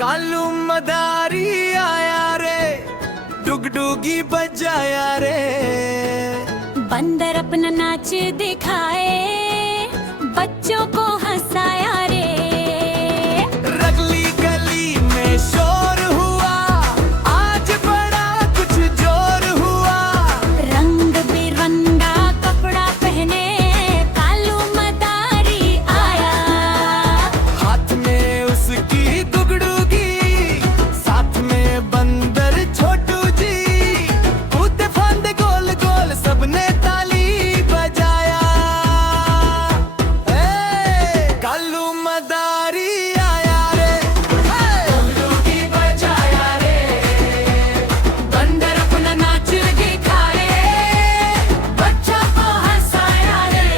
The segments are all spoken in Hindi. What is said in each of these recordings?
कालू मदारी आया रे, डुगडुगी बजाया रे। बंदर अपना नाच दिखाए, बच्चों को हंसाया रे। रगली गली में शोर हुआ, आज बड़ा कुछ जोर हुआ। रंग बिरंगा कपड़ा पहने कालू मदारी आया। हाथ में उसकी डुगडुगी, साथ में बंदर छोटू जी। कूदे फांदे गोल गोल सबने ताली बजाया। कालू मदारी आया रे, डुगडुगी बजाया रे। बंदर अपना नाच दिखाए, बच्चों को हंसाया रे।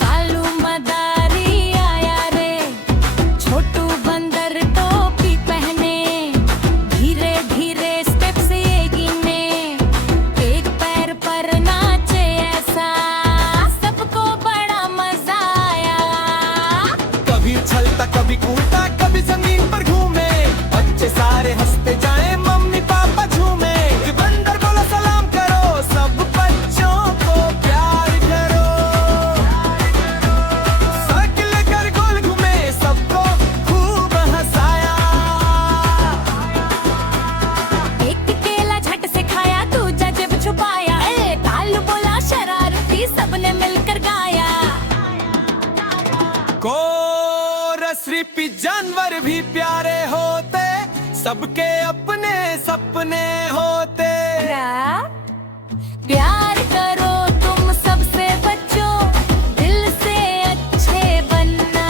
कालू मदारी आया रे, छोटू बंदर टोपी पहने। धीरे धीरे स्टेप से गिने, एक पैर पर नाचे ऐसा, सबको बड़ा मजा आया। कभी उछलता कभी कूदता कभी जमीन पर घूमे, बच्चे सारे हंसते जाए मम्मी पापा झूमे। बंदर बोला सलाम करो, सब बच्चों को प्यार करो। सर्किल कर गोल घूमे, सबको खूब हंसाया। एक केला झट से खाया, दूजा जेब छुपाया। कालू बोला शरारती, सबने मिलकर गाया। कोरस रिपी जानवर भी प्यारे होते, सबके अपने सपने होते। प्यार करो तुम सबसे बच्चों, दिल से अच्छे बनना।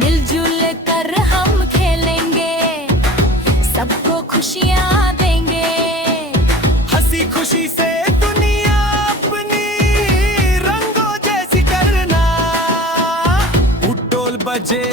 मिलजुल कर हम खेलेंगे, सबको खुशियाँ देंगे। हंसी खुशी से दुनिया अपनी रंगों जैसी करना। ढोल बजे